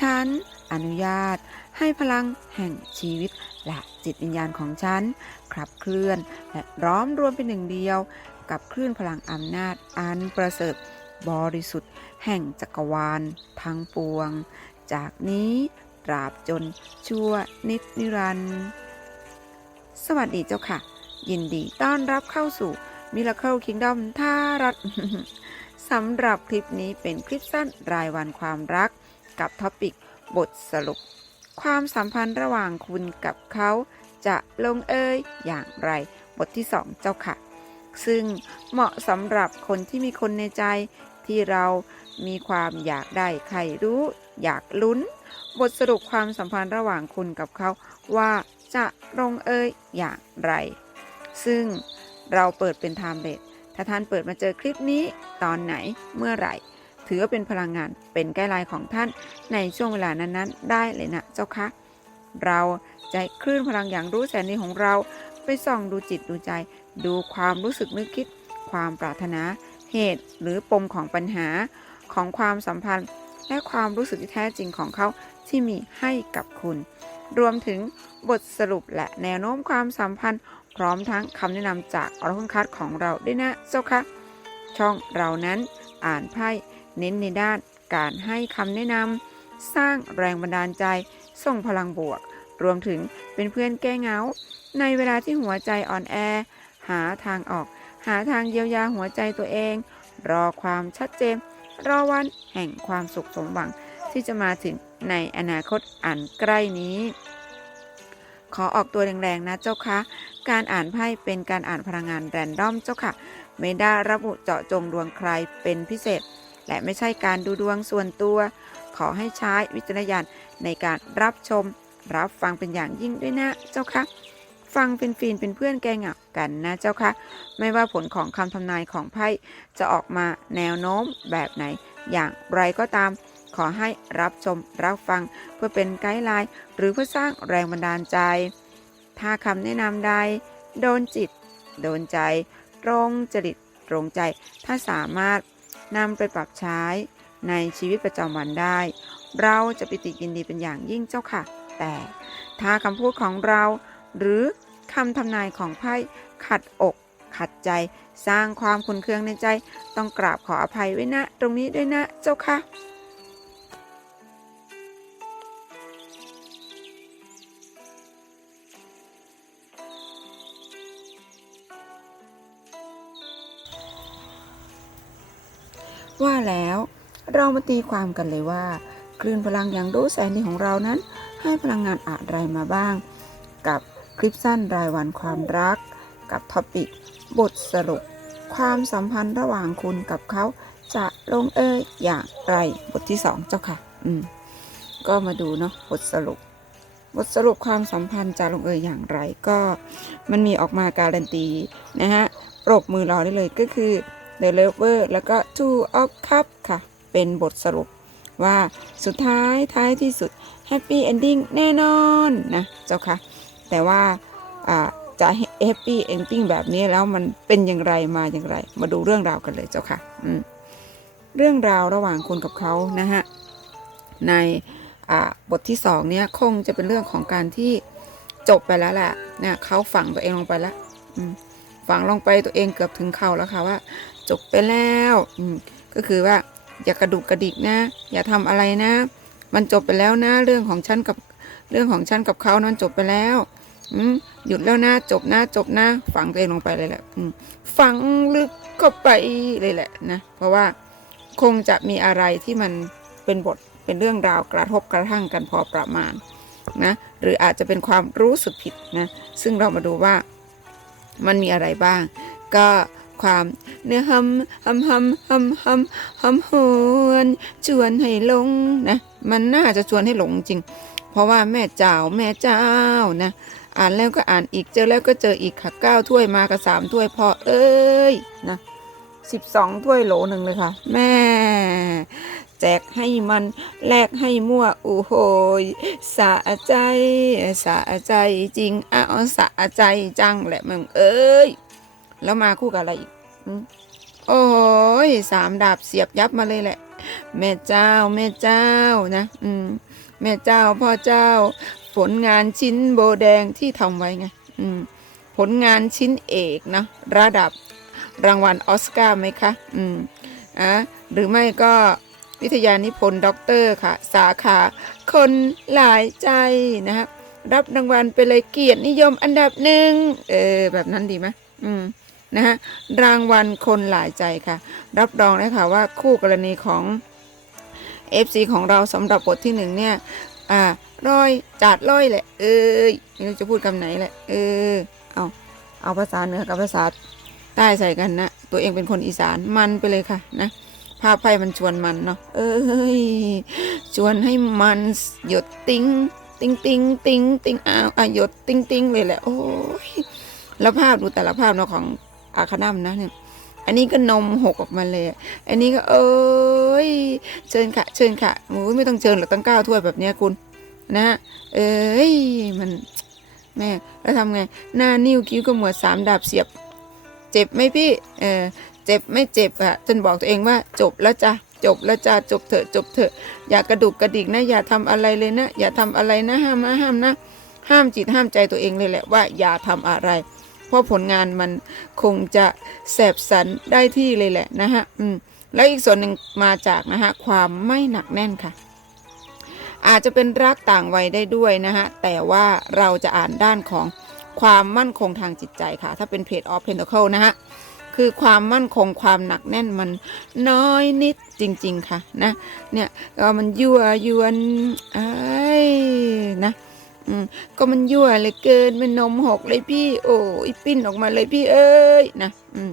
ฉันอนุญาตให้พลังแห่งชีวิตและจิตวิญญาณของฉันขับเคลื่อนและร้อมรวมเป็นหนึ่งเดียว กับคลื่นพลังอำนาจอันประเสริฐบริสุทธิ์แห่งจักรวาลทั้งปวง จากนี้ตราบจนชั่วนิจนิรันดร์สวัสดีเจ้าค่ะ ยินดีต้อนรับเข้าสู่ Miracle Kingdom ท่ารัฐสำหรับคลิปนี้เป็นคลิปสั้นรายวันความรัก กับท็อปิกบทสรุป ความสัมพันธ์ระหว่างคุณกับเขาจะลงเอยอย่างไร บทที่ 2 เจ้าค่ะ ซึ่งเหมาะสำหรับคนที่มีคนในใจที่เรามีความอยากได้ใครรู้ อยากลุ้น บทสรุปความสัมพันธ์ระหว่างคุณกับเขาว่าจะลงเอยอย่างไร ซึ่งเราเปิดเป็นไทม์เลสถ้าท่านเปิดมาเจอคลิปนี้ตอนไหนเมื่อไหร่ ถือว่าเป็นพลังงานเป็นไกด์ไลน์ของท่านในช่วงเวลานั้นๆ ได้เลยนะเจ้าคะเราจะให้คลื่นพลังอย่างรู้แสนดีของเราไปส่องดูจิตดูใจ ดูความรู้สึกนึกคิด ความปรารถนา เหตุหรือปมของปัญหาของความสัมพันธ์ และความรู้สึกที่แท้จริงของเขาที่มีให้กับคุณ รวมถึงบทสรุปและแนวโน้มความสัมพันธ์ พร้อมทั้งคำแนะนำจากอร์คัคัดของเราด้วยนะเจ้าค่ะช่องเรานั้นอ่านไพ่ เน้นในด้านการให้คำแนะนำสร้างแรงบันดาลใจ ส่งพลังบวก รวมถึงเป็นเพื่อนแก้เหงา ในเวลาที่หัวใจอ่อนแอ หาทางออก หาทางเยียวยาหัวใจตัวเอง รอความชัดเจน รอวันแห่งความสุขสมหวังที่จะมาถึงในอนาคตอันใกล้นี้ ขอออกตัวแรงๆนะเจ้าคะ การอ่านไพ่เป็นการอ่านพลังงานแรนดอมเจ้าค่ะ ไม่ได้ระบุเจาะจงดวงใครเป็นพิเศษ และไม่ใช่การดูดวงส่วนตัว ขอให้ใช้วิจารณญาณในการรับชม รับฟังเป็นอย่างยิ่งด้วยนะเจ้าค่ะฟังเป็นฟีนเป็นเพื่อนแกเหงากันนะเจ้าค่ะ ไม่ว่าผลของคำทำนายของไพ่จะออกมาแนวโน้มแบบไหน อย่างไรก็ตาม ขอให้รับชมรับฟังเพื่อเป็นไกด์ไลน์หรือเพื่อสร้างแรงบันดาลใจ ถ้าคำแนะนำใด โดนจิต โดนใจ ตรงจริตตรงใจ ถ้าสามารถ นำไปปรับใช้ในชีวิตประจำวันได้ เราจะปิติยินดีเป็นอย่างยิ่งเจ้าค่ะ แต่ถ้าคำพูดของเรา หรือคำทำนายของไพ่ขัดอก ขัดใจ สร้างความขุนเคืองในใจ ต้องกราบขออภัยไว้นะ ตรงนี้ด้วยนะเจ้าค่ะ เรามาตีความกันเลยว่า คลื่นพลังอย่างรู้แสนดีของเรานั้น ให้พลังงานอะไรมาบ้าง กับคลิปสั้นรายวันความรัก กับท็อปิก บทสรุป ความสัมพันธ์ระหว่างคุณกับเขาจะลงเอยอย่างไรบทที่สองเจ้าค่ะ อืม ก็มาดูเนาะบทสรุป บทสรุปความสัมพันธ์จะลงเอยอย่างไร ก็มันมีออกมาการันตี นะฮะปรบมือรอได้เลยก็คือ The Lover แล้วก็ Two of cups ค่ะ เป็นบทสรุปว่าสุดท้ายท้ายที่สุด Happy Ending แน่นอนนะเจ้าค่ะ แต่ว่าอ่าจะ Happy Ending แบบนี้แล้วมันเป็นอย่างไรมาอย่างไร มาดูเรื่องราวกันเลยเจ้าค่ะเรื่องราวระหว่างคุณกับเขานะฮะในบทที่สองเนี่ยคงจะเป็นเรื่องของการที่จบไปแล้วแหละเนี่ยเขาฝังตัวเองลงไปแล้วฝังลงไปตัวเองเกือบถึงเข่าแล้วค่ะว่า จบไปแล้วก็คือว่า อย่ากระดุกกระดิกนะ อย่าทำอะไรนะ มันจบไปแล้วนะ เรื่องของฉันกับเรื่องของฉันกับเขานั้นจบไปแล้วอืหยุดแล้วนะจบนะจบนะ ฝังตัวเองลงไปเลยแหละฝังลึกเข้าไปเลยแหละนะเพราะว่าคงจะมีอะไรที่มันเป็นบทเป็นเรื่องราวกระทบกระทั่งกันพอประมาณนะหรืออาจจะเป็นความรู้สึกผิดนะซึ่งเรามาดูว่ามันมีอะไรบ้าง ก็ ความเนื้อหำหำหำหำหำหำหวนชวนให้หลงนะ มันน่าจะชวนให้หลงจริง เพราะว่าแม่เจ้าแม่เจ้านะ อ่านแล้วก็อ่านอีกเจอแล้วก็เจออีกค่ะเก้าถ้วยมากับสามถ้วยพอเอ้ยนะสิบสองถ้วยโหลหนึ่งเลยค่ะ แม่แจกให้มันแลกให้มั่วโอ้โหยสะใจสะใจจริงอ้าวสะใจจังแหละมึงเอ้ย แล้วมาคู่กับอะไรอีกอืมโอ้ยสามดาบเสียบยับมาเลยแหละ แม่เจ้าแม่เจ้านะ อืม แม่เจ้าพ่อเจ้า ผลงานชิ้นโบแดงที่ทำไว้ไง อืม ผลงานชิ้นเอกนะระดับรางวัลออสการ์ไหมคะ อืมอะหรือไม่ก็วิทยานิพนธ์ด็อกเตอร์ค่ะ สาขาคนหลายใจนะฮะรับรางวัลไปเลยเกียรตินิยมอันดับหนึ่งเออแบบนั้นดีไหมอืม นะฮะรางวัลคนหลายใจค่ะ รับรองได้ค่ะว่าคู่กรณีของ FC ของเราสำหรับบทที่หนึ่งเนี่ยอ่าร้อยจัดร้อยแหละเอ้ยไม่รู้จะพูดคำไหนแหละเออเอาเอาภาษาเหนือกับภาษาใต้ใส่กันนะตัวเองเป็นคนอีสานมันไปเลยค่ะนะภาพไพ่มันชวนมันเนาะเอ้ยชวนให้มันหยดติ้งติ้งติ้งติ้งติ้งอ้าวอะหยดติ้งติ้งเลยแหละโอ้ยแล้วภาพดูแต่ละภาพเนาะของ อาคานัมนะเนี่ยอันนี้ก็นมหกออกมาเลย อันนี้ก็เอ้ยเชิญค่ะ เชิญค่ะโอ้ยไม่ต้องเชิญหรอกตั้งเก้าถ้วยแบบเนี้ยคุณนะฮะเอ้ยมันแม่แล้วทำไง หน้านิ้วคิ้วก็หมวดสามดาบเสียบ เจ็บไหมพี่ เออเจ็บไม่เจ็บอะจนบอกตัวเองว่าจบแล้วจ้ะจบแล้วจ้ะจบเถอะจบเถอะอย่ากระดุกกระดิกนะอย่าทำอะไรเลยนะ อย่าทำอะไรนะห้ามนะห้ามนะ ห้ามจิตห้ามใจตัวเองเลยแหละว่าอย่าทำอะไร เพราะผลงานมันคงจะแสบสันได้ที่เลยแหละนะฮะอืมแล้วอีกส่วนหนึ่งมาจากนะฮะความไม่หนักแน่นค่ะ อาจจะเป็นรักต่างวัยได้ด้วยนะฮะแต่ว่าเราจะอ่านด้านของความมั่นคงทางจิตใจค่ะ ถ้าเป็นเพจออฟเพน t เคิลนะฮะคือความมั่นคงความหนักแน่นมันน้อยนิดจริง ๆ ค่ะนะเนี่ยก็มันยั่ว ยวนไอ้ยนะ อืมก็มันยั่วเลยเกินมันนมหกเลยพี่ โอ้ยปิ้นออกมาเลยพี่เอ้ยนะอืม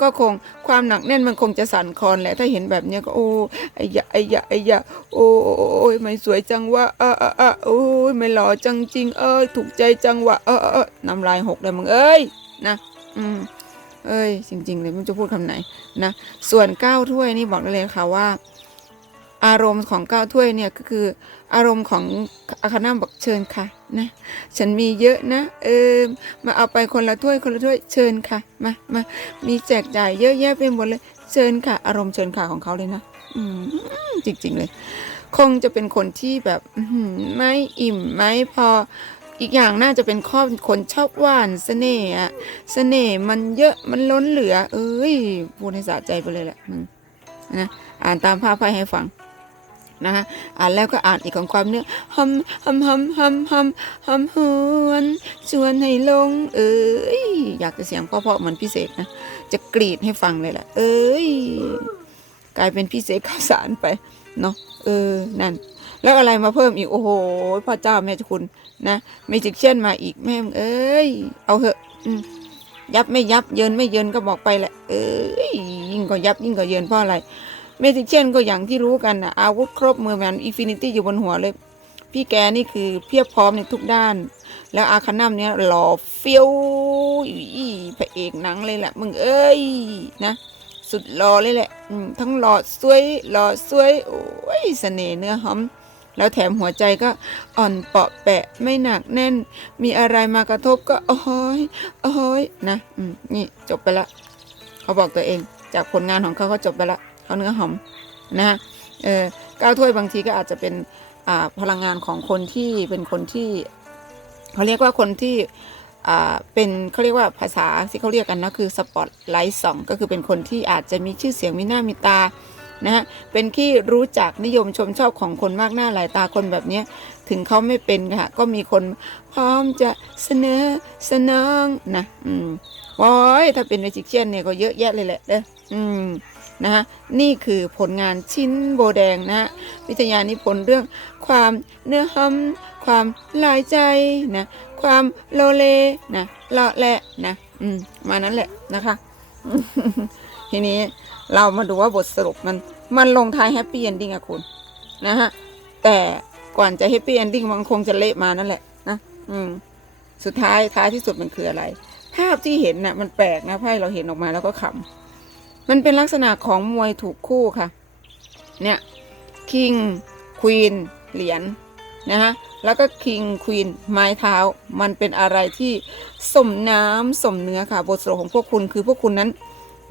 ก็คงความหนักแน่นมันคงจะสั่นคลอนแหละถ้าเห็นแบบเนี้ก็โอ้ไอ้ยะไอ้ยะไอ้ยะโอ้โอ้ยไม่สวยจังวะอะอะอะโอ้ยไม่หล่อจังจริง เออถูกใจจังวะเออเออน้ำลายหกเลยมึงเอ้ยนะอืมเอ้ยจริง ๆ เลยมันจะพูดคำไหนนะส่วนเก้าถ้วยนี่บอกได้เลยค่ะว่า อารมณ์ของเก้าถ้วยเนี่ยก็คือ อารมณ์ของอาคานาบอกเชิญค่ะนะฉันมีเยอะนะเออมาเอาไปคนละถ้วยคนละถ้วยเชิญค่ะมามามีแจกจ่ายเยอะแยะไปหมดเลยเชิญค่ะ อารมณ์เชิญค่ะของเขาเลยนะอืมจริง ๆ เลย คงจะเป็นคนที่แบบไม่อิ่มไม่พออีกอย่างน่าจะเป็นข้อคนชอบหวานเสน่ห์อะเสน่ห์มันเยอะมันล้นเหลือ เอ้ยพูดให้สะใจไปเลยแหละนะอ่านตามภาพไพ่ให้ฟัง นะฮะอ่านแล้วก็อ่านอีกของความเนื้อฮัมฮัมฮัมฮัมฮัมฮัมหวนชวนให้ลง เอ้ยอยากจะเสียงเพราะๆเหมือนพิเศษนะ จะกรีดให้ฟังเลยแหละเอ้ยกลายเป็นพี่เสกข้าวสารไปเนาะเออนั่น แล้วอะไรมาเพิ่มอีกโอ้โหพระเจ้าแม่คุณนะเมจิกเช่นมาอีกแม่เอ้ยเอาเหอะยับไม่ยับเยินไม่เยินก็บอกไปแหละเอ้ยยิ่งก็ยับยิ่งก็เยินเพราะอะไร เมจิเชนก็อย่างที่รู้กันนะอาวุธครบมือแมนอินฟินิตี้อยู่บนหัวเลย พี่แกนี่คือเพียบพร้อมในทุกด้าน แล้วอาคานัมเนี่ยหล่อเฟี้ยวอีพระเอกหนังเลยแหละมึงเอ้ยนะ สุดหล่อเลยแหละทั้งหล่อสวยหล่อสวยโอ้ยเสน่ห์เนื้อหอมแล้วแถมหัวใจก็อ่อนเปาะแปะไม่หนักแน่น มีอะไรมากระทบก็โอ้ยโอ้ยนะนี่จบไปละ เขาบอกตัวเอง จากผลงานของเขาเขาจบไปละ ขาเนื้อหอมนะฮะเออก้าวถ้วยบางทีก็อาจจะเป็นพลังงานของคนที่เป็นคนที่เขาเรียกว่าคนที่เป็นเขาเรียกว่าภาษาที่เขาเรียกกันนะคือสปอตไลท์สองก็คือเป็นคนที่อาจจะมีชื่อเสียงมีหน้ามีตานะฮะเป็นที่รู้จักนิยมชมชอบของคนมากหน้าหลายตาคนแบบนี้ถึงเขาไม่เป็นค่ะก็มีคนพร้อมจะเสนอสนองนะอืมว้ยถ้าเป็นเมจิกเชียนเนี่ยก็เยอะแยะเลยแหละเด้ออืม นะฮะนี่คือผลงานชิ้นโบแดงนะวิทยานิพนธ์เรื่องความเนื้อหอมความหลายใจนะความโลเลนะเลาะแหละนะอืมมานั้นแหละนะคะทีนี้เรามาดูว่าบทสรุปมันมันลงท้ายแฮปปี้เอนดิ้งอะคุณนะฮะแต่ก่อนจะแฮปปี้เอนดิ้งมันคงจะเละมานั่นแหละนะอืมสุดท้ายท้ายที่สุดมันคืออะไร ภาพที่เห็นน่ะมันแปลกนะไพ่เราเห็นออกมาแล้วก็ขำ มันเป็นลักษณะของมวยถูกคู่ค่ะ เนี่ยคิงควีนเหรียญนะฮะแล้วก็คิงควีนไม้เท้า มันเป็นอะไรที่สมน้ำสมเนื้อค่ะ บทสรุปของพวกคุณคือพวกคุณนั้น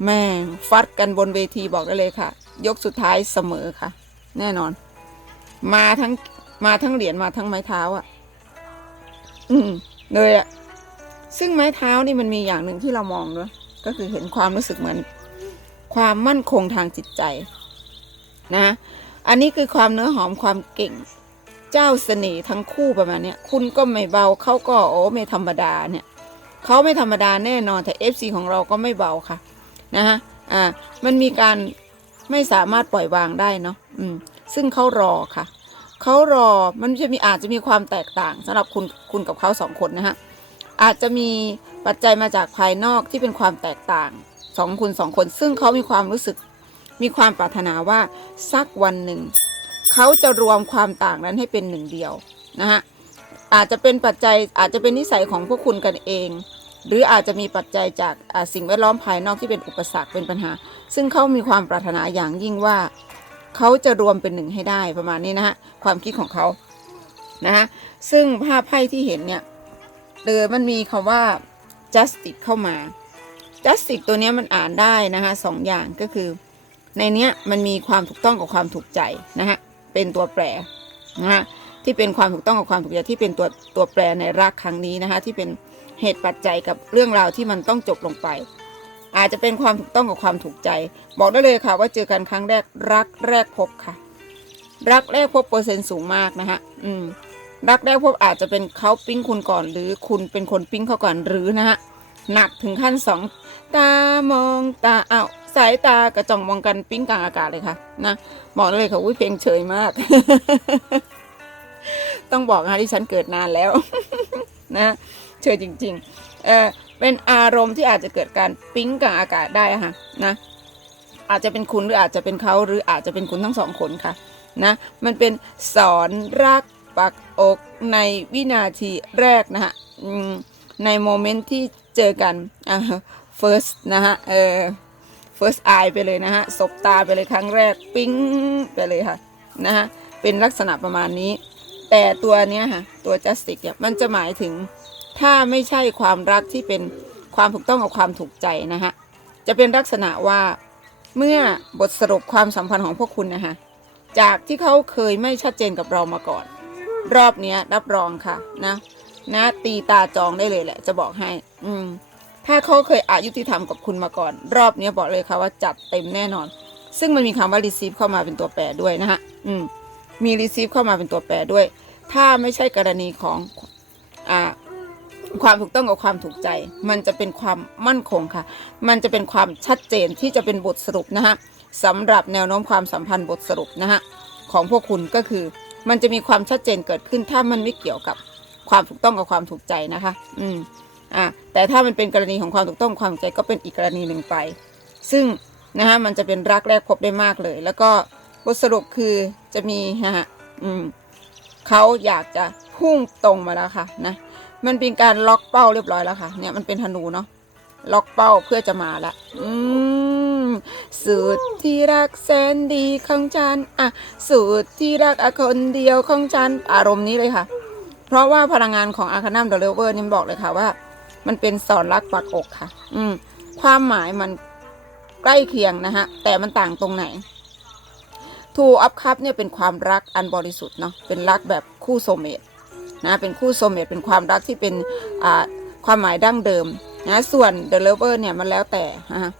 แม่งฟัดกันบนเวทีบอกได้เลยค่ะ ยกสุดท้ายเสมอค่ะ แน่นอน มาทั้งมาทั้งเหรียญมาทั้งไม้เท้าอะ่ะ อืมเลยอะ่ะซึ่งไม้เท้านี่มันมีอย่างหนึ่งที่เรามองด้วยก็คือเห็นความรู้สึกเหมือน ความมั่นคงทางจิตใจนะ อันนี้คือความเนื้อหอมความเก่ง เจ้าเสน่ห์ทั้งคู่ประมาณนี้คุณก็ไม่เบาเขาก็โอ้ไม่ธรรมดาเนี่ยเขาไม่ธรรมดาแน่นอนแต่ FC ของเราก็ไม่เบาค่ะนะฮะอ่ามันมีการไม่สามารถปล่อยวางได้เนาะอืมซึ่งเขารอค่ะเขารอมันจะมีอาจจะมีความแตกต่างสำหรับคุณคุณกับเขาสองคนนะฮะอาจจะมีปัจจัยมาจากภายนอกที่เป็นความแตกต่าง สองคุณสองคน ซึ่งเขามีความรู้สึกมีความปรารถนาว่าสักวันหนึ่ง เขาจะรวมความต่างนั้นให้เป็นหนึ่งเดียวนะฮะอาจจะเป็นปัจจัยอาจจะเป็นนิสัยของพวกคุณกันเอง หรืออาจจะมีปัจจัยจากสิ่งแวดล้อมภายนอกที่เป็นอุปสรรคเป็นปัญหา ซึ่งเขามีความปรารถนาอย่างยิ่งว่า เขาจะรวมเป็นหนึ่งให้ได้ประมาณนี้นะฮะความคิดของเขานะฮะซึ่งภาพไพ่ที่เห็นเนี่ยเออมันมีคำว่า justice เข้ามา justice ตัวนี้มันอ่านได้นะคะสองอย่างก็คือ ในเนี้ยมันมีความถูกต้องกับความถูกใจนะฮะเป็นตัวแปรนะฮะที่เป็นความถูกต้องกับความถูกใจที่เป็นตัวตัวแปรในรักครั้งนี้นะคะที่เป็นเหตุปัจจัยกับเรื่องราวที่มันต้องจบลงไป อาจจะเป็นความถูกต้องกับความถูกใจ บอกได้เลยค่ะว่าเจอกันครั้งแรกรักแรกพบค่ะ รักแรกพบเปอร์เซ็นต์สูงมากนะคะอืมรักแรกพบอาจจะเป็นเขาปิ้งคุณก่อน หรือคุณเป็นคนปิ้งเขาก่อนหรือนะฮะหนักถึงขั้นสอง ตามองตาเอาสายตากระจ่องมองกันปิ้งกลางอากาศเลยค่ะนะบอกเลยค่ะอุ้ยเพลงเฉยมาก ต้องบอกนะคะที่ฉันเกิดนานแล้ว นะเฉยจริง ๆ เออเป็นอารมณ์ที่อาจจะเกิดการปิ้งกลางอากาศได้ค่ะนะอาจจะเป็นคุณหรืออาจจะเป็นเขาหรืออาจจะเป็นคุณทั้งสองคนค่ะนะมันเป็นสอนรักปักอกในวินาทีแรกนะฮะในโมเมนต์ที่เจอกันอ่า first นะฮะเออ first eye ไปเลยนะฮะสบตาไปเลยครั้งแรกปิ้งไปเลยค่ะนะฮะเป็นลักษณะประมาณนี้ แต่ตัวเนี้ยค่ะตัว justice เนี่ยมันจะหมายถึงถ้าไม่ใช่ความรักที่เป็นความถูกต้องกับความถูกใจนะฮะจะเป็นลักษณะว่าเมื่อบทสรุปความสัมพันธ์ของพวกคุณนะคะจากที่เขาเคยไม่ชัดเจนกับเรามาก่อน รอบเนี้ยรับรองค่ะนะนะตีตาจองได้เลยแหละ จะบอกให้ อืม ถ้าเขาเคยอายุติธรรมกับคุณมาก่อน รอบนี้บอกเลยค่ะว่าจัดเต็มแน่นอน ซึ่งมันมีคำว่า receive เข้ามาเป็นตัวแปรด้วยนะฮะอืมมี receive เข้ามาเป็นตัวแปรด้วย ถ้าไม่ใช่กรณีของอ่าความถูกต้องกับความถูกใจ มันจะเป็นความมั่นคงค่ะ มันจะเป็นความชัดเจนที่จะเป็นบทสรุปนะฮะสำหรับแนวโน้มความสัมพันธ์บทสรุปนะฮะของพวกคุณก็คือ มันจะมีความชัดเจนเกิดขึ้นถ้ามันไม่เกี่ยวกับความถูกต้องกับความถูกใจนะคะ อืม อะแต่ถ้ามันเป็นกรณีของความถูกต้องความใจก็เป็นอีกกรณีหนึ่งไป ซึ่งนะฮะมันจะเป็นรักแรกพบได้มากเลย แล้วก็บทสรุปคือจะมีนะฮะอืมเขาอยากจะพุ่งตรงมาแล้วค่ะนะมันเป็นการล็อกเป้าเรียบร้อยแล้วค่ะ เนี่ยมันเป็นธนูเนาะล็อกเป้าเพื่อจะมาละอืมสุดที่รักแสนดีของฉันอะสุดที่รักอคนเดียวของฉันอารมณ์นี้เลยค่ะ เพราะว่าพลังงานของอาคานัมเดลเลเวอร์นี่บอกเลยค่ะว่า มันเป็นสอนรักปักอกค่ะ อืม ความหมายมันใกล้เคียงนะฮะ แต่มันต่างตรงไหนทูอัพคัพเนี่ยเป็นความรักอันบริสุทธิ์เนาะเป็นรักแบบคู่โซเมตนะเป็นคู่โซเมตเป็นความรักที่เป็นอ่าความหมายดั้งเดิมนะส่วน The Lover เนี่ยมันแล้วแต่ฮะ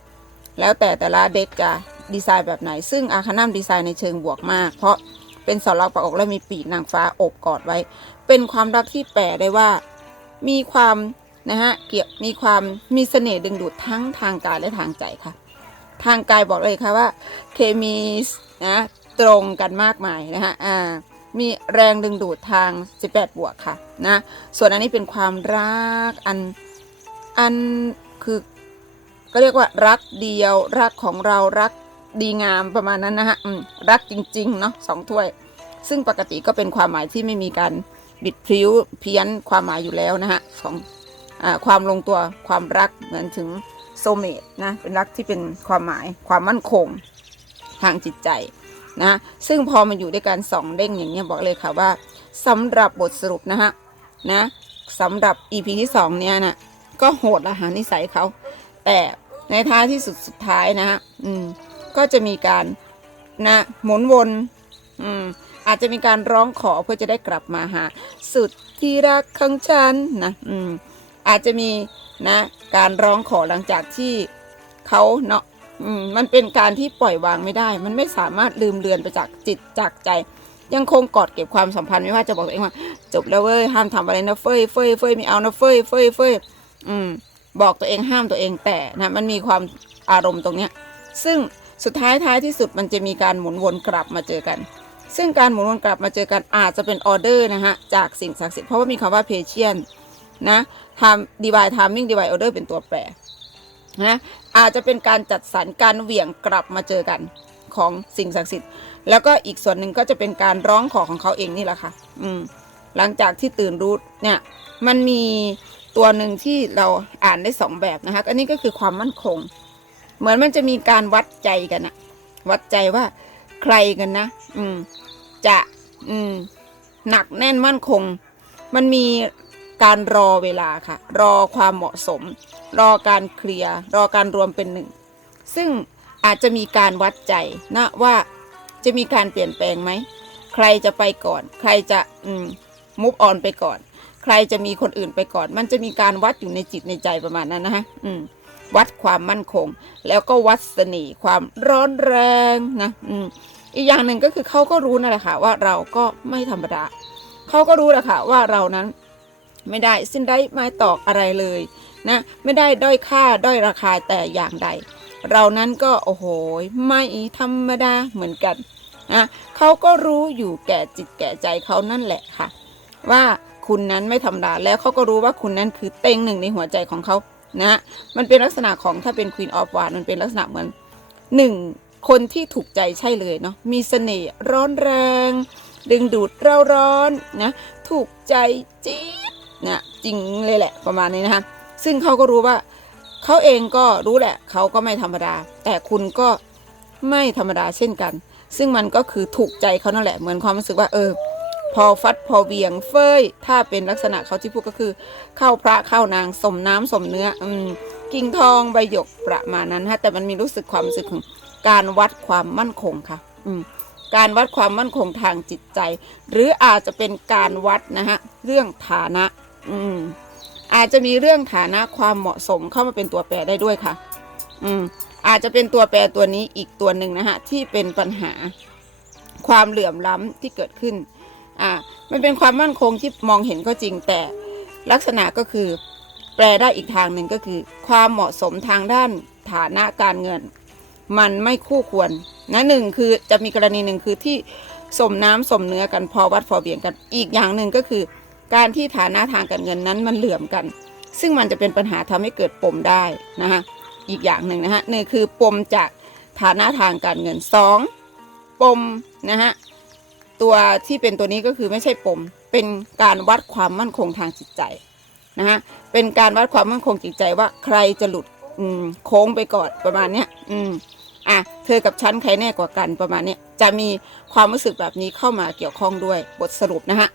แล้วแต่แต่ละเด็กจะดีไซน์แบบไหน ซึ่งอาคานัมดีไซน์ในเชิงบวกมาก เพราะเป็นสอนรักปักอกและมีปีกนางฟ้าอบกอดไว้ เป็นความรักที่แปลได้ว่า มีความ นะฮะเกี่ยวมีความมีเสน่ห์ดึงดูดทั้งทางกายและทางใจค่ะ ทางกายบอกเลยค่ะว่า เคมีนะตรงกันมากมายนะฮะอ่ามีแรงดึงดูดทาง 18 บวกค่ะนะส่วนอันนี้เป็นความรักอันอันคือก็เรียกว่ารักเดียวรักของเรารักดีงามประมาณนั้นนะฮะรักจริงๆเนาะสองถ้วย ซึ่งปกติก็เป็นความหมายที่ไม่มีการบิดพลิ้วเพี้ยนความหมายอยู่แล้วนะฮะของ ความลงตัวความรักเหมือนถึงโซเมตนะเป็นรักที่เป็นความหมายความมั่นคงทางจิตใจนะซึ่งพอมันอยู่ด้วยกันสองเด้งอย่างเงี้ยบอกเลยค่ะว่าสำหรับบทสรุปนะฮะนะสำหรับ EP ที่สองเนี่ยนะก็โหดละหานิสัยเขา แต่ในท้ายที่สุดสุดท้ายนะฮะอืมก็จะมีการนะหมุนวนอืมอาจจะมีการร้องขอเพื่อจะได้กลับมาหา สุดที่รักของฉันนะอืม อาจจะมีนะการร้องขอหลังจากที่เขาเนาะมันเป็นการที่ปล่อยวางไม่ได้ มันไม่สามารถลืมเลือนไปจากจิตจากใจ ยังคงกอดเก็บความสัมพันธ์ไม่ว่าจะบอกตัวเองว่าจบแล้วเว้ยห้ามทำอะไรนะเฟ้ยเฟ้ยเฟ้ยไม่เอานะเฟ้ยเฟ้ยเฟ้ยอืมบอกตัวเองห้ามตัวเองแต่นะมันมีความอารมณ์ตรงเนี้ยซึ่งสุดท้ายท้ายที่สุดมันจะมีการหมุนวนกลับมาเจอกัน ซึ่งการหมุนวนกลับมาเจอกันอาจจะเป็นออเดอร์นะฮะจากสิ่งศักดิ์สิทธิ์เพราะว่ามีคำว่า patient น นะทำ divine timing divine order เป็นตัวแปรนะอาจจะเป็นการจัดสรรการเหวี่ยงกลับมาเจอกันของสิ่งศักดิ์สิทธิ์ แล้วก็อีกส่วนหนึ่งก็จะเป็นการร้องขอของเขาเองนี่แหละค่ะ อืม หลังจากที่ตื่นรู้เนี่ย มันมีตัวหนึ่งที่เราอ่านได้สองแบบนะคะอันนี้ก็คือความมั่นคง เหมือนมันจะมีการวัดใจกันอะวัดใจว่าใครกันนะ อืม จะ อืม หนักแน่นมั่นคง มันมี การรอเวลาค่ะ รอความเหมาะสม รอการเคลียร์รอการรวมเป็นหนึ่ง ซึ่งอาจจะมีการวัดใจนะว่าจะมีการเปลี่ยนแปลงไหม ใครจะไปก่อน ใครจะมุฟออนไปก่อน ใครจะมีคนอื่นไปก่อน มันจะมีการวัดอยู่ในจิตในใจประมาณนั้นนะฮะวัดความมั่นคง แล้วก็วัดเสน่ห์ความร้อนแรงนะอีกอย่างหนึ่งก็คือเขาก็รู้นั่นแหละค่ะว่าเราก็ไม่ธรรมดาเขาก็รู้แหละค่ะว่าเรานั้น ไม่ได้สิ้นได้ไม้ตอกอะไรเลยนะไม่ได้ด้อยค่าด้อยราคาแต่อย่างใด เรานั้นก็โอ้โหไม่ธรรมดาเหมือนกันนะเขาก็รู้อยู่แก่จิตแก่ใจเขานั่นแหละค่ะ ว่าคุณนั้นไม่ธรรมดาแล้วเขาก็รู้ว่าคุณนั้นคือเต็งหนึ่งในหัวใจของเขานะมันเป็นลักษณะของถ้าเป็น Queen of w a n d มันเป็นลักษณะเหมือนหนึ่งคนที่ถูกใจใช่เลยเนาะมีเสน่ห์ร้อนแรง ดึงดูดเร้าร้อนนะถูกใจจี๊ด นะจริงเลยแหละประมาณนี้นะคะซึ่งเขาก็รู้ว่าเขาเองก็รู้แหละเขาก็ไม่ธรรมดา แต่คุณก็ไม่ธรรมดาเช่นกัน ซึ่งมันก็คือถูกใจเขานั่นแหละเหมือนความรู้สึกว่าเออพอฟัดพอเวียงเฟยถ้าเป็นลักษณะเขาที่พูดก็คือ เข้าพระเข้านางสมน้ำสมเนื้ออืมกิ่งทองใบหยกประมาณนั้นฮะแต่มันมีรู้สึกความรู้สึกของการวัดความมั่นคงค่ะ อืมการวัดความมั่นคงทางจิตใจ หรืออาจจะเป็นการวัดนะฮะเรื่องฐานะ อืม อาจจะมีเรื่องฐานะความเหมาะสมเข้ามาเป็นตัวแปรได้ด้วยค่ะ อืม อาจจะเป็นตัวแปรตัวนี้อีกตัวหนึ่งนะฮะที่เป็นปัญหาความเหลื่อมล้ำที่เกิดขึ้น อ่า มันเป็นความมั่นคงที่มองเห็นก็จริงแต่ลักษณะก็คือ แปลได้อีกทางหนึ่งก็คือ ความเหมาะสมทางด้านฐานะการเงิน มันไม่คู่ควรนะหนึ่งคือจะมีกรณีหนึ่งคือที่สมน้ำสมเนื้อกันพอวัดพอเบี่ยงกันอีกอย่างหนึ่งก็คือ การที่ฐานะทางการเงินนั้นมันเหลื่อมกัน ซึ่งมันจะเป็นปัญหาทำให้เกิดปมได้นะฮะอีกอย่างหนึ่งนะฮะหนึ่งคือปมจากฐานะทางการเงินสองปมนะฮะตัวที่เป็นตัวนี้ก็คือไม่ใช่ปม เป็นการวัดความมั่นคงทางจิตใจนะฮะเป็นการวัดความมั่นคงจิตใจว่าใครจะหลุดโค้งไปก่อนประมาณเนี้ยอืมอะเธอกับฉันใครแน่กว่ากันประมาณเนี้ยจะมีความรู้สึกแบบนี้เข้ามาเกี่ยวข้องด้วยบทสรุปนะฮะ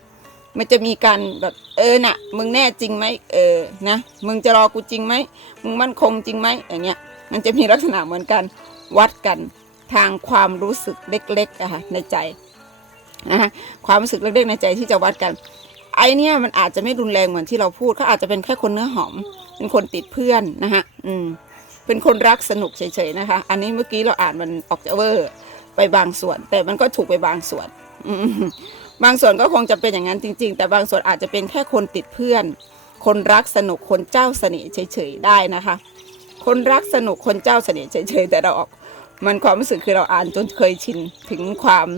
มันจะมีการแบบเออน่ะ มึงแน่จริงไหมเออนะมึงจะรอกูจริงไหมมึงมั่นคงจริงไหมอย่างเงี้ยมันจะมีลักษณะเหมือนกันวัดกันทางความรู้สึกเล็กๆอะค่ะในใจนะฮะความรู้สึกเล็กๆในใจที่จะวัดกัน ไอเนี้ยมันอาจจะไม่รุนแรงเหมือนที่เราพูดเขาอาจจะเป็นแค่คนเนื้อหอม เป็นคนติดเพื่อนนะฮะอืมเป็นคนรักสนุกเฉยๆนะคะ อันนี้เมื่อกี้เราอ่านมันออกจะเวอร์ไปบางส่วน แต่มันก็ถูกไปบางส่วนอืม บางส่วนก็คงจะเป็นอย่างนั้นจริง ๆ แต่บางส่วนอาจจะเป็นแค่คนติดเพื่อน คนรักสนุกคนเจ้าเสน่ห์เฉยๆได้นะคะ คนรักสนุกคนเจ้าเสน่ห์เฉยๆแต่เราออกมันความรู้สึกคือเราอ่านจนเคยชินถึงความ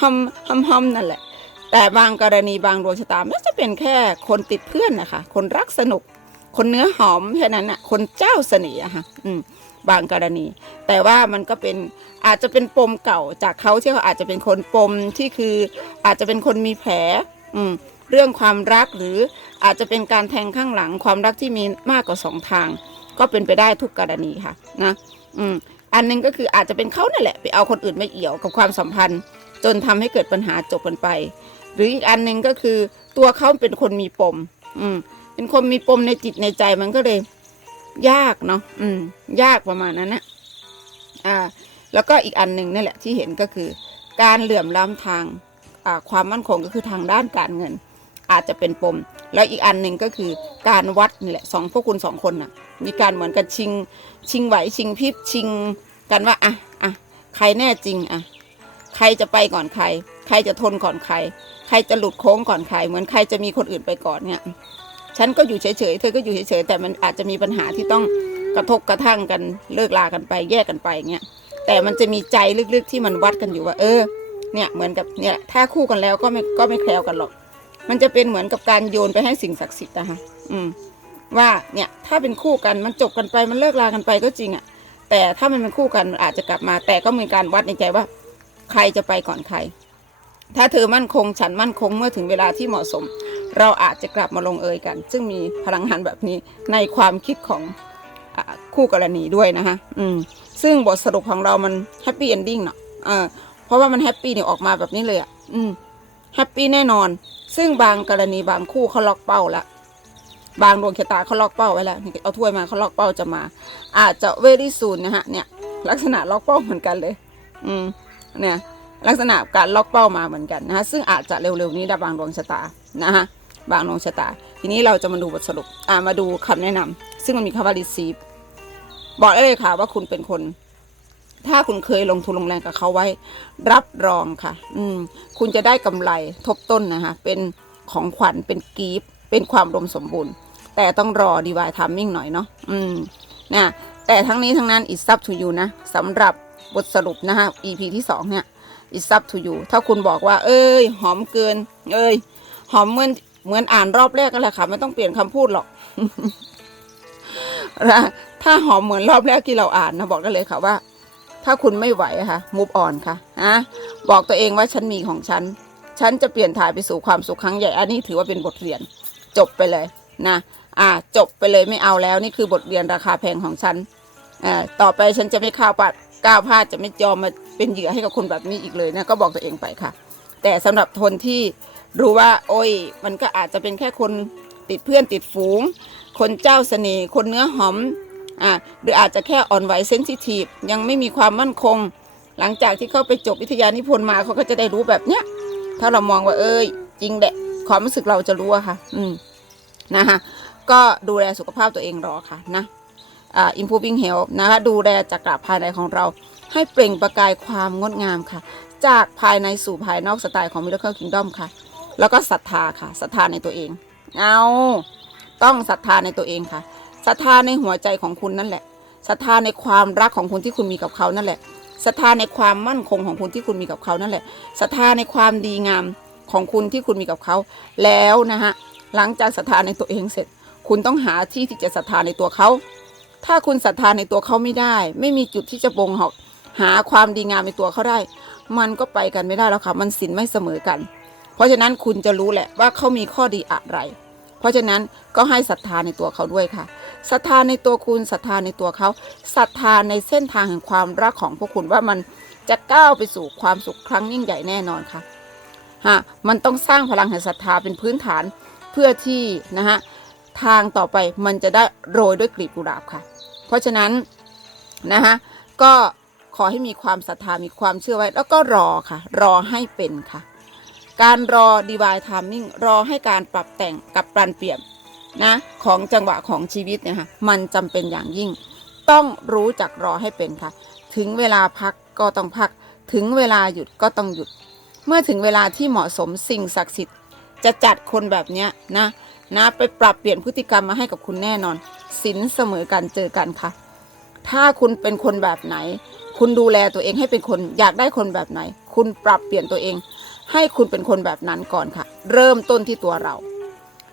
ฮัมฮัมฮัมนั่นแหละ แต่บางกรณีบางดวงชะตามันจะเป็นแค่คนติดเพื่อนนะคะ คนรักสนุก คนเนื้อหอมแค่นั้นน่ะคนเจ้าเสน่ห์อะค่ะอืม บางกรณี แต่ว่ามันก็เป็นอาจจะเป็นปมเก่าจากเขาที่เขาอาจจะเป็นคนปมที่คืออาจจะเป็นคนมีแผลอืมเรื่องความรักหรืออาจจะเป็นการแทงข้างหลังความรักที่มีมากกว่าสองทาง ก็เป็นไปได้ทุกกรณีค่ะนะอืมอันหนึงก็คืออาจจะเป็นเขานั่นแหละไปเอาคนอื่นมาเอี่ยวกับความสัมพันธ์ จนทำให้เกิดปัญหาจบกันไป หรืออีกอันหนึงก็คือตัวเขาเป็นคนมีปม อืมเป็นคนมีปมในจิตในใจมันก็เลย ยากเนาะอืม ยากประมาณนั้นนะอ่า แล้วก็อีกอันหนึ่งนั่แหละที่เห็นก็คือ การเหลื่อมล้ำทางอ่าความมั่นคงก็คือทางด้านการเงิน อาจจะเป็นปม แล้วอีกอันหนึ่งก็คือการวัดนี่แหละสองพวกคุณสองคนน่ะ มีการเหมือนกันชิง ชิงไหวชิงพริบชิงกันว่าอะอะใครแน่จริงอะใครจะไปก่อนใคร ใครจะทนก่อนใคร ใครจะหลุดโค้งก่อนใคร เหมือนใครจะมีคนอื่นไปก่อนเนี่ย ฉันก็อยู่เฉยๆเธอก็อยู่เฉยๆแต่มันอาจจะมีปัญหาที่ต้องกระทบกระทั่งกันเลิกลากันไปแยกกันไปเงี้ยแต่มันจะมีใจลึกๆที่มันวัดกันอยู่ว่า เออ เนี่ยเหมือนกับเนี่ยถ้าคู่กันแล้วก็ไม่ก็ไม่แคล้วกันหรอก มันจะเป็นเหมือนกับการโยนไปให้สิ่งศักดิ์สิทธิ์นะคะอืม ว่าเนี่ยถ้าเป็นคู่กันมันจบกันไปมันเลิกลากันไปก็จริงอะ่ะ แต่ถ้ามันเป็นคู่กันอาจจะกลับมา แต่ก็มีการวัดในใจว่า ใครจะไปก่อนใคร ถ้าเธอมั่นคงฉันมั่นคงเมื่อถึงเวลาที่เหมาะสม เราอาจจะกลับมาลงเอยกัน ซึ่งมีพลังงานแบบนี้ในความคิดของอคู่กรณีด้วยนะคะอืมซึ่งบทสรุปของเรามันแฮปปี้เอนดิ้งเนาะเออเพราะว่ามันแฮปปี้เนี่ยออกมาแบบนี้เลยอะ่ะอืมแฮปปี้แน่นอน ซึ่งบางกรณีบางคู่เขาล็อกเป้าละบางดวงชะตาเขาล็อกเป้าไว้แล้วเอาถ้วยมาเขาล็อกเป้าจะมา อาจจะเวรี่ซูนนะฮะเนี่ยลักษณะล็อกเป้าเหมือนกันเลย อืมเนี่ยลักษณะการล็อกเป้ามาเหมือนกันนะฮะซึ่งอาจจะเร็วๆนี้ได้บางดวงชะตานะฮะ บางดวงชะตา ทีนี้เราจะมาดูบทสรุปอ่ามาดูคำแนะนำซึ่งมันมีคำว่า receive บอกได้เลยค่ะว่าคุณเป็นคน ถ้าคุณเคยลงทุนลงแรงกับเขาไว้ รับรองค่ะ อืม คุณจะได้กำไรทบต้นนะคะ เป็นของขวัญเป็นกีฟเป็นความรวมสมบูรณ์ แต่ต้องรอดีวายทามมิ่งหน่อยเนาะอืมนะแต่ทั้งนี้ทั้งนั้น it's up to you นะสำหรับบทสรุปนะคะ EP ที่สองเนี่ย it's up to you ถ้าคุณบอกว่า เอ้ย หอมเกิน เอ้ย หอมเมือน เหมือนอ่านรอบแรกกันแหละค่ะ ไม่ต้องเปลี่ยนคำพูดหรอกนะถ้าหอมเหมือนรอบแรกที่เราอ่านนะบอกได้เลยค่ะว่า ถ้าคุณไม่ไหวค่ะ move on ค่ะนะบอกตัวเองว่าฉันมีของฉัน ฉันจะเปลี่ยนถ่ายไปสู่ความสุขครั้งใหญ่ อันนี้ถือว่าเป็นบทเรียน จบไปเลยนะ อ่า จบไปเลยไม่เอาแล้วนี่คือบทเรียนราคาแพงของฉันอ่าต่อไปฉันจะไม่ข้าวปาดก้าวพลาดจะไม่ยอมมาเป็นเหยื่อให้กับคนแบบนี้อีกเลยนะก็บอกตัวเองไปค่ะ แต่สำหรับคนที่ รู้ว่า โอ้ย มันก็อาจจะเป็นแค่คนติดเพื่อนติดฝูง คนเจ้าเสน่ห์คนเนื้อหอมอ่าหรืออาจจะแค่อ่อนไหวเซนซิทีฟยังไม่มีความมั่นคง หลังจากที่เขาไปจบวิทยานิพนธ์มาเขาก็จะได้รู้แบบเนี้ยถ้าเรามองว่าเอ้ย จริงแหละความรู้สึกเราจะรู้อะค่ะ อืมนะคะก็ดูแลสุขภาพตัวเองรอค่ะนะอ่า improving health นะคะดูแลจักระภายในของเรา ให้เปล่งประกายความงดงามค่ะ จากภายในสู่ภายนอกสไตล์ของ Miracle Kingdom ค่ะ แล้วก็ศรัทธาค่ะศรัทธาในตัวเอง เอาต้องศรัทธาในตัวเองค่ะศรัทธาในหัวใจของคุณนั่นแหละศรัทธาในความรักของคุณที่คุณมีกับเขานั่นแหละศรัทธาในความมั่นคงของคุณที่คุณมีกับเขานั่นแหละศรัทธาในความดีงามของคุณที่คุณมีกับเขา แล้วนะฮะหลังจากศรัทธาในตัวเองเสร็จ คุณต้องหาที่ที่จะศรัทธาในตัวเขา ถ้าคุณศรัทธาในตัวเขาไม่ได้ ไม่มีจุดที่จะบ่งหอกหาความดีงามในตัวเขาได้ มันก็ไปกันไม่ได้แล้วค่ะ มันสินไม่เสมอกัน เพราะฉะนั้นคุณจะรู้แหละว่าเขามีข้อดีอะไร เพราะฉะนั้นก็ให้ศรัทธาในตัวเขาด้วยค่ะศรัทธาในตัวคุณศรัทธาในตัวเขาศรัทธาในเส้นทางแห่งความรักของพวกคุณว่ามันจะก้าวไปสู่ความสุขครั้งยิ่งใหญ่แน่นอนค่ะฮะมันต้องสร้างพลังแห่งศรัทธาเป็นพื้นฐานเพื่อที่นะฮะทางต่อไปมันจะได้โรยด้วยกลีบกุหลาบค่ะ เพราะฉะนั้นนะฮะก็ขอให้มีความศรัทธามีความเชื่อไว้ แล้วก็รอค่ะ รอให้เป็นค่ะ การรอ divine timing รอให้การปรับแต่งกับปรับเปลี่ยนนะของจังหวะของชีวิตเนี่ยค่ะมันจำเป็นอย่างยิ่ง ต้องรู้จักรอให้เป็นค่ะ ถึงเวลาพักก็ต้องพัก ถึงเวลาหยุดก็ต้องหยุด เมื่อถึงเวลาที่เหมาะสมสิ่งศักดิ์สิทธิ์ จะจัดคนแบบเนี้ยนะนะไปปรับเปลี่ยนพฤติกรรมมาให้กับคุณแน่นอนสินเสมอกันเจอกันค่ะ ถ้าคุณเป็นคนแบบไหน คุณดูแลตัวเองให้เป็นคนอยากได้คนแบบไหน คุณปรับเปลี่ยนตัวเอง ให้คุณเป็นคนแบบนั้นก่อนค่ะ เริ่มต้นที่ตัวเรา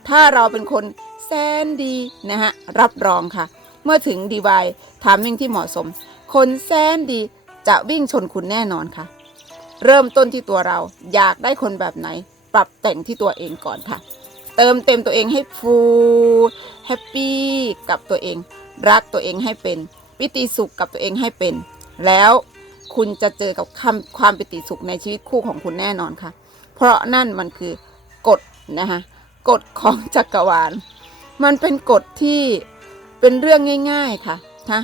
ถ้าเราเป็นคนแสนดีนะฮะรับรองค่ะ เมื่อถึงดีวายทามมิ่งที่เหมาะสม คนแสนดีจะวิ่งชนคุณแน่นอนค่ะ เริ่มต้นที่ตัวเราอยากได้คนแบบไหน ปรับแต่งที่ตัวเองก่อนค่ะ เติมเต็มตัวเองให้ฟูแฮปปี้กับตัวเอง รักตัวเองให้เป็น ปิติสุขกับตัวเองให้เป็น แล้ว คุณจะเจอกับคำความปิติสุขในชีวิตคู่ของคุณแน่นอนค่ะ เพราะนั่นมันคือกฎนะคะกฎของจักรวาล มันเป็นกฎที่เป็นเรื่องง่าย ๆค่ะนะ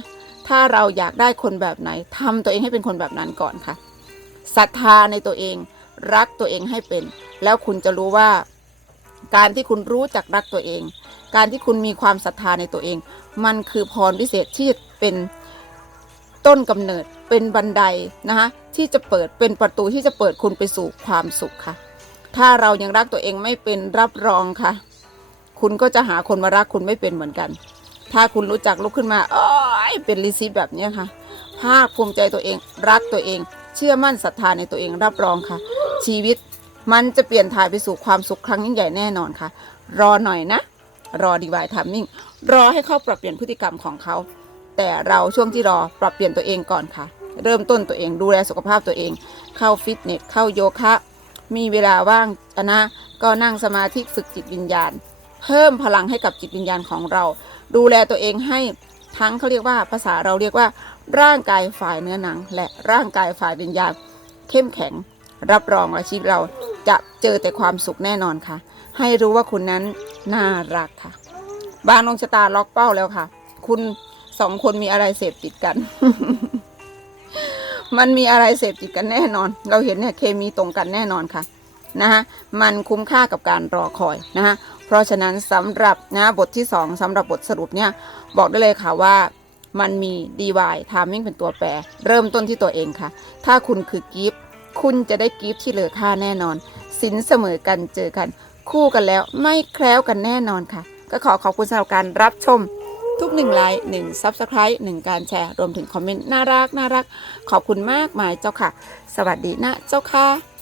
ถ้าเราอยากได้คนแบบไหนทำตัวเองให้เป็นคนแบบนั้นก่อนค่ะศรัทธาในตัวเองรักตัวเองให้เป็น แล้วคุณจะรู้ว่า การที่คุณรู้จักรักตัวเอง การที่คุณมีความศรัทธาในตัวเอง มันคือพรพิเศษที่เป็น ต้นกำเนิดเป็นบันไดนะคะที่จะเปิดเป็นประตูที่จะเปิดคุณไปสู่ความสุขค่ะ ถ้าเรายังรักตัวเองไม่เป็นรับรองค่ะ คุณก็จะหาคนมารักคุณไม่เป็นเหมือนกัน ถ้าคุณรู้จักลุกขึ้นมาโอ้ยเป็นลิซีแบบนี้ค่ะ ภาคภูมิใจตัวเองรักตัวเอง เชื่อมั่นศรัทธาในตัวเองรับรองค่ะ ชีวิตมันจะเปลี่ยนถ่ายไปสู่ความสุขครั้งยิ่งใหญ่แน่นอนค่ะ รอหน่อยนะ รอดีวายทามมิ่งรอให้เขาปรับเปลี่ยนพฤติกรรมของเขา แต่เราช่วงที่รอปรับเปลี่ยนตัวเองก่อนค่ะ เริ่มต้นตัวเองดูแลสุขภาพตัวเอง เข้าฟิตเนสเข้าโยคะ มีเวลาว่างนะก็นั่งสมาธิฝึกจิตวิญญาณ เพิ่มพลังให้กับจิตวิญญาณของเรา ดูแลตัวเองให้ทั้งเขาเรียกว่าภาษาเราเรียกว่า ร่างกายฝ่ายเนื้อหนัง และร่างกายฝ่ายวิญญาณ เข้มแข็ง รับรองว่าชีวิตเราจะเจอแต่ความสุขแน่นอนค่ะ ให้รู้ว่าคุณนั้นน่ารักค่ะ บางดวงชะตาล็อกเป้าแล้วค่ะ คุณ สองคนมีอะไรเสพติดกัน มันมีอะไรเสพติดกันแน่นอน เราเห็นเนี่ยเคมีตรงกันแน่นอนค่ะนะคะมันคุ้มค่ากับการรอคอยนะคะเพราะฉะนั้นสำหรับนะบทที่ 2สำหรับบทสรุปเนี่ยบอกได้เลยค่ะว่ามันมี DY timing เป็นตัวแปร เริ่มต้นที่ตัวเองค่ะ ถ้าคุณคือกิฟต์คุณจะได้กิฟต์ที่เหลือค่าแน่นอน สินเสมอกันเจอกัน คู่กันแล้วไม่แคล้วกันแน่นอนค่ะ ก็ขอขอบคุณสำหรับการรับชม ทุกหนึ่งไลค์หนึ่งซับสไครต์หนึ่งการแชร์ รวมถึงคอมเมนต์น่ารักน่ารัก ขอบคุณมากมายเจ้าค่ะ สวัสดีนะเจ้าค่ะ